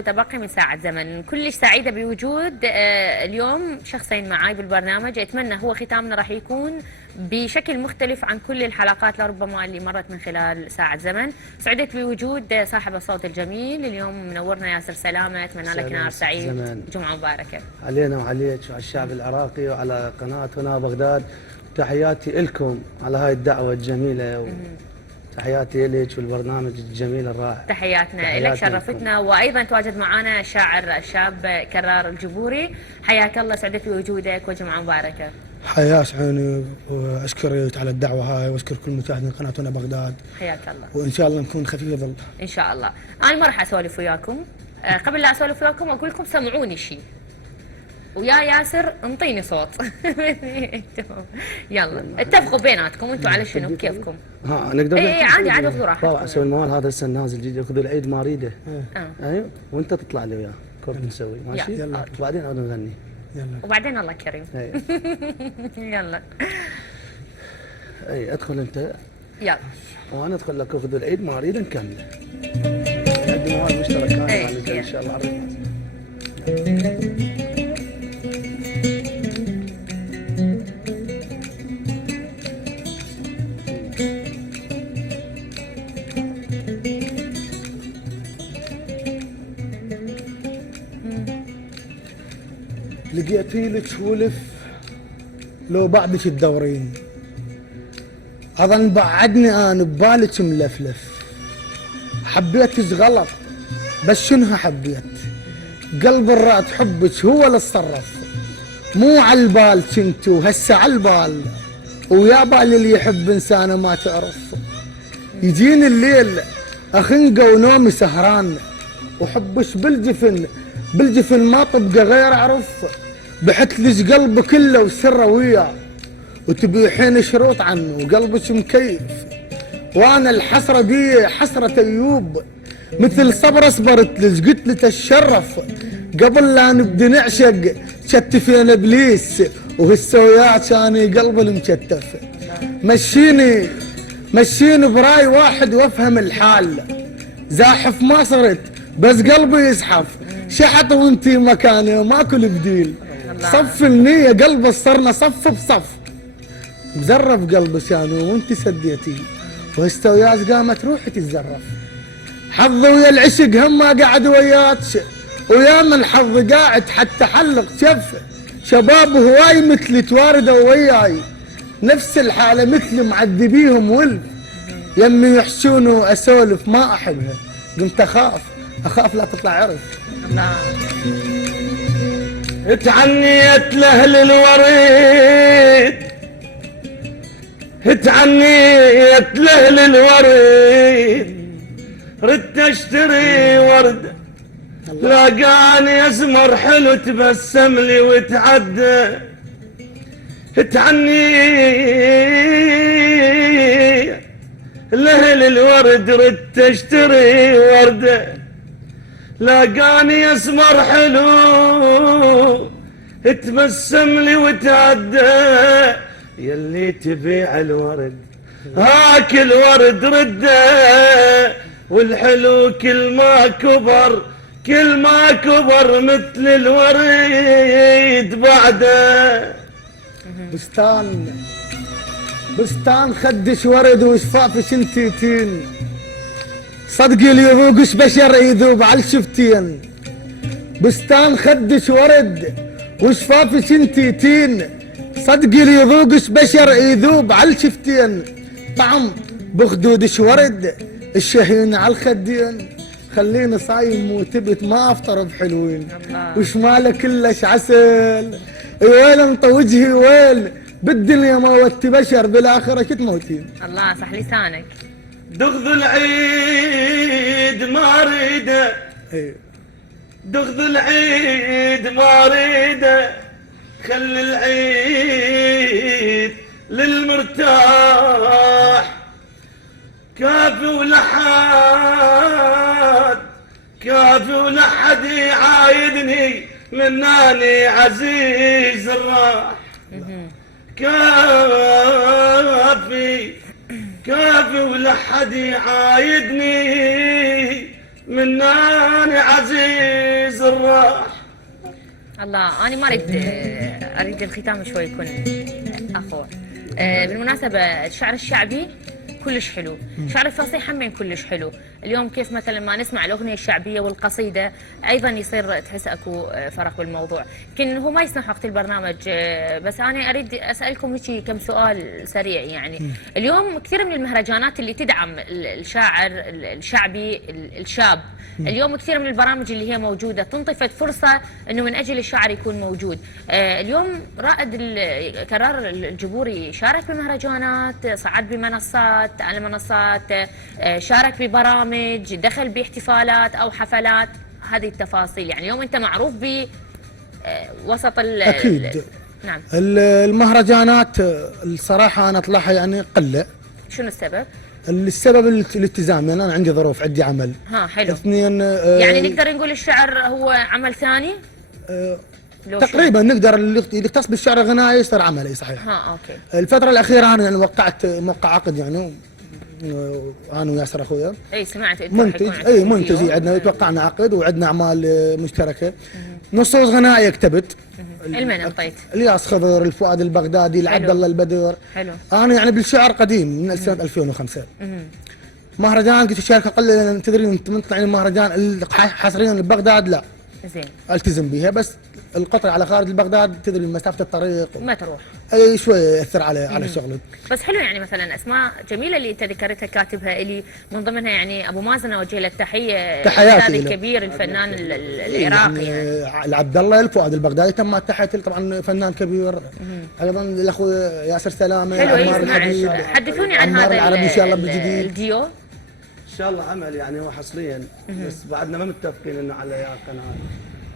المتبقي من ساعة زمن. كلش سعيدة بوجود اليوم شخصين معاي بالبرنامج. أتمنى هو ختامنا راح يكون بشكل مختلف عن كل الحلقات لربما اللي مرت من خلال ساعة زمن. سعدت بوجود صاحب الصوت الجميل اليوم منورنا ياسر سلامة. أتمنى لك نهار سعيد، جمعة مباركة علينا وعليك وعلى الشعب العراقي وعلى قناة هنا بغداد. تحياتي لكم على هاي الدعوة الجميلة تحياتي لك والبرنامج الجميل الرائع. تحياتنا لك، شرفتنا. وايضا تواجد معنا الشاعر الشاب كرار الجبوري. حياك الله، سعدت بوجودك وجمعه مباركه. حياك عيني، واشكرك على الدعوه هاي واشكر كل مشاهدين قناتنا بغداد. حياك الله، وان شاء الله نكون خفيف ظل ان شاء الله. انا ما راح اسولف وياكم، قبل لا اسولف وياكم اقول لكم سمعوني شيء، ويا ياسر انطيني صوت. يلا اتفقوا بيناتكم انتم على شنو كيفكم. نقدر اي عادي عادي، خذوا راحتكم. اسوي الموال هذا هسه نازل جديد، خذوا العيد ما اريده. ايوه وانت تطلع لي وياه كورت نسوي ماشي. يلا وبعدين نقعد نغني. يلا وبعدين الله كريم. يلا اي ادخل انت. يلا وانا ادخل لك خذوا العيد ما اريد نكمل. عندي موال مشترك ان شاء الله على لقيتي لك ولف لو بعدك تدورين، اظن بعدني انا ببالك ملفلف. حبيتك غلط بس شنها حبيت، قلب الرات حبك هو اللي اتصرف. مو على البال كنت وهسه على البال، ويا بال اللي يحب انسانه ما تعرف. يجيني الليل اخنقه ونومي سهران، وحبش بالجفن ما طبقه غير اعرف. بحت لك قلبي كله وسره وياه، وتبيحين شروط عنه وقلبك مكيف. وانا الحسره دي حسره ايوب، مثل صبر صبرت لك قلت لك تشرف. قبل لا نبدي نعشق شتفين ابليس، وهسه وياك اني قلبي المكتف. مشيني براي واحد وافهم الحال، زاحف ما صرت بس قلبي يزحف. شحط وانتي مكاني وماكو بديل. صف النية قلبي صرنا صف بصف، مزرف قلبي شانو وانتي سديتي، وهسه وياك قامت روحي تتزرف. حظي ويا العشق هم ما قعد وياك، ويا من حظي قاعد حتى حلق شف. شباب هواي مثلي تواردوا وياي، نفس الحالة مثلي معذبيهم ولف. يمي يحشون واسولف ما احبها، قمت اخاف لا تطلع عرف. تعنيت لاهل الوريد، تعنيت لاهل الوريد، ردت اشتري ورد لاقاني اسمر حلو تبسم لي وتعدى. تعني لاهل الورد ردت اشتري ورده، لاقاني اسمر حلو تبسم لي وتعدى. يلي تبيع الورد هاك الورد رده، والحلو كل ما كبر مثل الوريد بعده. بستان خدش ورد وشفافش انتيتين، صدقي اللي يذوقش بشر يذوب على الشفتين. بستان خدش ورد وشفافش انتيتين، صدقي اللي يذوقش بشر يذوب على الشفتين. طعم بخدودش ورد الشهين على الخدين، خليني صايم وتبت ما افطر بحلوين. وش ماله كلش عسل، ويل انت وجهي ويل، بالدنيا موت بشر بالاخره تموتين. الله صح لسانك. دغذ العيد ما اريده، دغذ العيد ما اريده، خلي العيد للمرتاح. كافي ولحد يعايدني مناني عزيز الراح. كافي ولحد يعايدني مناني عزيز زراح. الله، انا ما اريد الختام شوي يكون اخور. بالمناسبه الشعر الشعبي كلش حلو، الشعر الفصيح همين كلش حلو. اليوم كيف مثلا ما نسمع الاغنيه الشعبيه والقصيده ايضا يصير تحس اكو فرق بالموضوع. يمكن هو ما يسمح وقت البرنامج، بس انا اريد اسالكم هيك كم سؤال سريع. يعني اليوم كثير من المهرجانات اللي تدعم الشاعر الشعبي الشاب، اليوم كثير من البرامج اللي هي موجوده تنطفت فرصه انه من اجل الشاعر يكون موجود. اليوم رائد كرار الجبوري شارك بمهرجانات، صعد بمنصات على منصات، شارك ببرامج، دخل باحتفالات او حفلات. هذه التفاصيل يعني اليوم انت معروف ب وسط اكيد. نعم. المهرجانات الصراحه انا اطلعها يعني قله. شنو السبب؟ السبب الالتزام، يعني انا عندي ظروف، عندي عمل. حلو. اثنين يعني نقدر نقول الشعر هو عمل ثاني؟ تقريبا نقدر اللي يختص بالشعر الغنائي يصير عملي صحيح. اوكي. الفتره الاخيره انا يعني وقعت موقع عقد يعني انا وياسر اخويا. اي سمعت انت منتج، اي منتج، عندنا توقعنا عقد وعندنا اعمال مشتركه. نصوص غنائيه كتبت. المن انطيت؟ الياس خضر، الفؤاد البغدادي، العبد الله البدر. حلو. انا يعني بالشعر قديم من سنه 2005. مهرجان كنت اشارك اقل، تدري انت من تطلعين المهرجان حصريا لبغداد لا. زين. التزم بها، بس القطر على خارج بغداد تدري مسافه الطريق ما تروح. اي شوي ياثر على شغلك. بس حلو يعني مثلا اسماء جميله اللي انت ذكرتها كاتبها الي، من ضمنها يعني ابو مازن اوجه له التحيه. تحياتي الاستاذ الكبير الفنان العراقي يعني. العبد الله الفؤاد البغدادي تم تحياتي، طبعا فنان كبير. ايضا الاخو ياسر سلامه. حلو. حدثوني عن هذا العربي ان شاء الله بالجديد. الديو ان شاء الله عمل يعني هو حصريا، بس بعدنا ما متفقين انه على يا قناه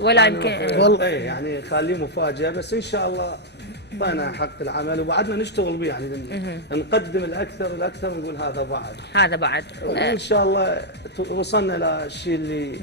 ولا يمكن. والله يعني خليه مفاجاه، بس ان شاء الله ضينا حق العمل وبعدنا نشتغل به يعني نقدم الاكثر ونقول هذا بعد وان شاء الله وصلنا للشيء اللي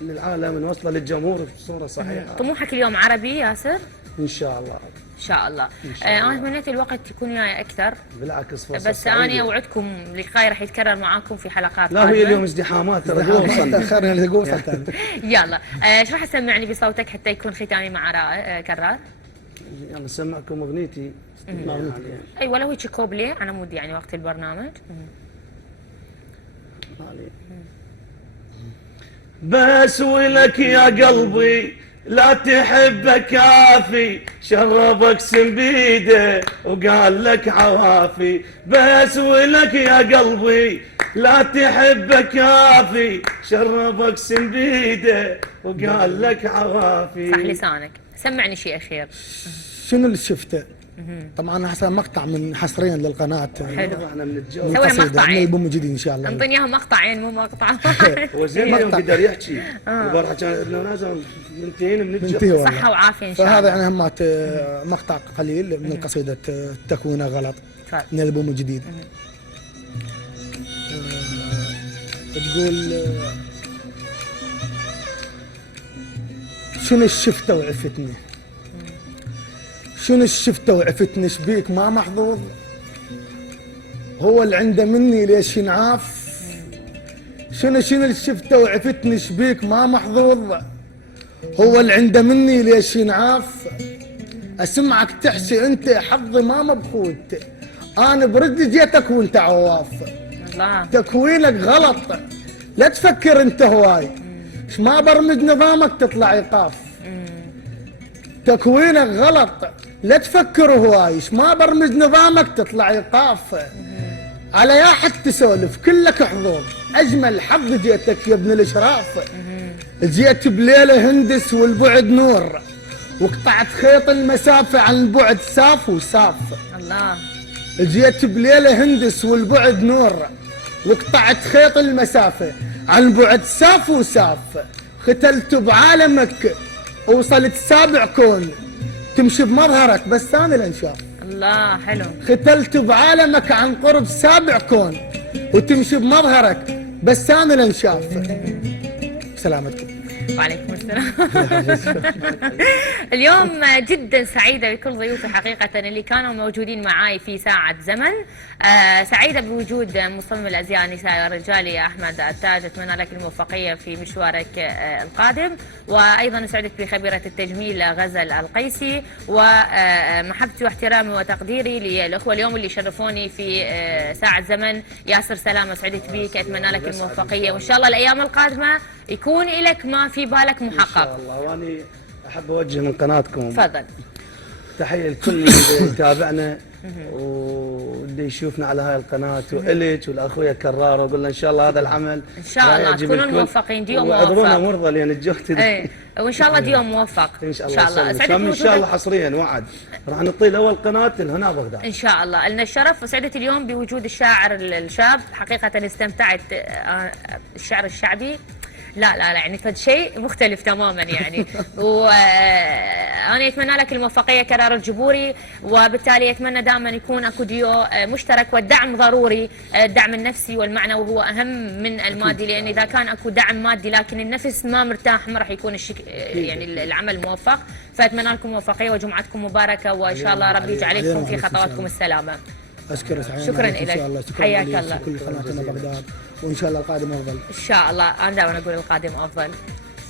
للعالم نوصله للجمهور بصوره صحيحه. طموحك اليوم عربي ياسر؟ ان شاء الله. ان شاء الله. انا تمنيت الوقت يكون وياي اكثر. بالعكس بس انا اوعدكم اللقاء راح يتكرر معاكم في حلقات لا هي اليوم ازدحامات ترى تاخرنا وصلت. يلا ايش راح تسمعني بصوتك حتى يكون ختامي مع كرار؟ يلا نسمعكم اغنيتي. اي ولو هيك كوبلي على مود يعني وقت البرنامج. بس ولك يا قلبي لا تحبه كافي، شربك سنبيده وقال لك عوافي. بس ولك يا قلبي لا تحبه كافي، شربك سنبيده وقال لك عوافي. صح لسانك. سمعني شيء اخير. شنو اللي شفته؟ طبعا هسه مقطع من حصريا للقناه. حلو. احنا من الجو سوينا مقطعين. البوم جديد ان شاء الله. انطيني اياهم مقطعين مو مقطع. هو زين اليوم قدر يحكي. البارحه كان ابنه نازل منتهين من الجو. صحه وعافيه ان شاء الله. فهذا يعني همات مقطع قليل من قصيده تكوينه غلط من البوم الجديد. تقول شنو الشفته وعفتني، شنو الشفته وعفتني، شبيك ما محظوظ، هو اللي عنده مني ليش ينعاف. شنو الشفته وعفتني، شبيك ما محظوظ، هو اللي عنده مني ليش ينعاف. اسمعك تحشي انت حظي ما مبخوت، انا برد جيتك وانت عواف. الله. تكوينك غلط لا تفكر انت هواي، ايش ما برمج نظامك تطلع ايقاف. تكوينك غلط لا تفكر هواي، ايش ما برمج نظامك تطلع ايقاف. على يا حد تسولف كلك حظوظ، اجمل حظ جيتك يا ابن الاشراف. جيت بليله هندس والبعد نور، وقطعت خيط المسافه عن البعد ساف وساف. الله. جيت بليله هندس والبعد نور، وقطعت خيط المسافه عن بعد ساف وساف. ختلت بعالمك وصلت سابع كون، تمشي بمظهرك بس انا الانشاف. الله حلو. ختلت بعالمك عن قرب سابع كون، وتمشي بمظهرك بس انا الانشاف. سلامتكم. وعليكم السلام. اليوم جدا سعيدة بكل ضيوفي حقيقة اللي كانوا موجودين معاي في ساعة زمن. سعيدة بوجود مصمم الأزياء النسائي والرجالي أحمد التاج، أتمنى لك الموفقية في مشوارك القادم، وأيضا سعدت بخبيرة التجميل غزل القيسي، ومحبتي واحترامي وتقديري للأخوة اليوم اللي شرفوني في ساعة زمن. ياسر سلامة سعدت بيك، أتمنى لك الموفقية، وإن شاء الله الأيام القادمة يكون لك ما في بالك محقق إن شاء الله. وأنا أحب أوجه من قناتكم تفضل تحية لكل اللي يتابعنا واللي يشوفنا على هاي القناة، وإلك والأخويا كرار، وأقول له إن شاء الله هذا العمل إن شاء الله تكونوا موفقين، ديوم وأعذرونا موفق. مرضى لأن الجهد ايه وإن شاء الله ديوم موفق. إن شاء الله. إن شاء الله حصريا وعد راح نطيل أول قناة هنا بغداد إن شاء الله. لنا الشرف وسعدت اليوم بوجود الشاعر الشاب، حقيقة استمتعت. الشعر الشعبي لا يعني فد شيء مختلف تماما يعني. وانا اتمنى لك الموفقيه كرار الجبوري، وبالتالي اتمنى دائما يكون اكو ديو مشترك، والدعم ضروري، الدعم النفسي والمعنوي هو اهم من المادي، لان اذا كان اكو دعم مادي لكن النفس ما مرتاح ما راح يكون يعني العمل موفق. فاتمنى لكم الموفقيه وجمعتكم مباركه، وان شاء الله ربي يجعلكم في خطواتكم السلامه. اشكرك، شكرا لك، حياك الله. كل قناتنا بغداد، وان شاء الله القادم افضل ان شاء الله. انا دائما اقول القادم افضل،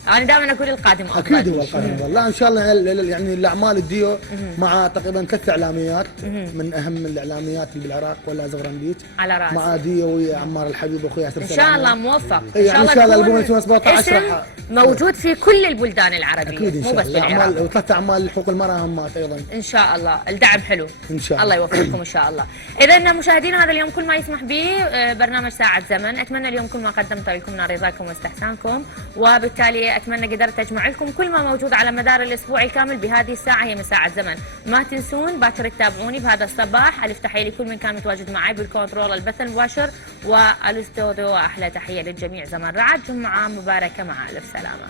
انا دائما اقول القادم افضل. اكيد هو القادم افضل. لا ان شاء الله يعني الاعمال الديو مع تقريبا 3 اعلاميات من اهم الاعلاميات اللي بالعراق ولا زغران على راسي، مع ديو ويا عمار الحبيب واخوي ياسر ان شاء الله موفق. ان شاء الله الالبوم 2017 موجود في كل البلدان العربيه، اكيد مو بس بالعراق. وثلاث اعمال حقوق المراه همات ايضا ان شاء الله. الدعم حلو ان شاء الله. الله يوفقكم ان شاء الله. اذا مشاهدينا هذا اليوم كل ما يسمح به برنامج ساعه زمن. اتمنى اليوم كل ما قدمته لكم نال رضاكم واستحسانكم، وبالتالي اتمنى قدرت اجمع لكم كل ما موجود على مدار الاسبوع الكامل بهذه الساعه هي من ساعه زمن. ما تنسون باكر تتابعوني بهذا الصباح. الف تحيه لكل من كان متواجد معي بالكنترول البث المباشر والاستوديو، واحلى تحيه للجميع. زمن رعد، جمعه مباركه مع الف سلامه.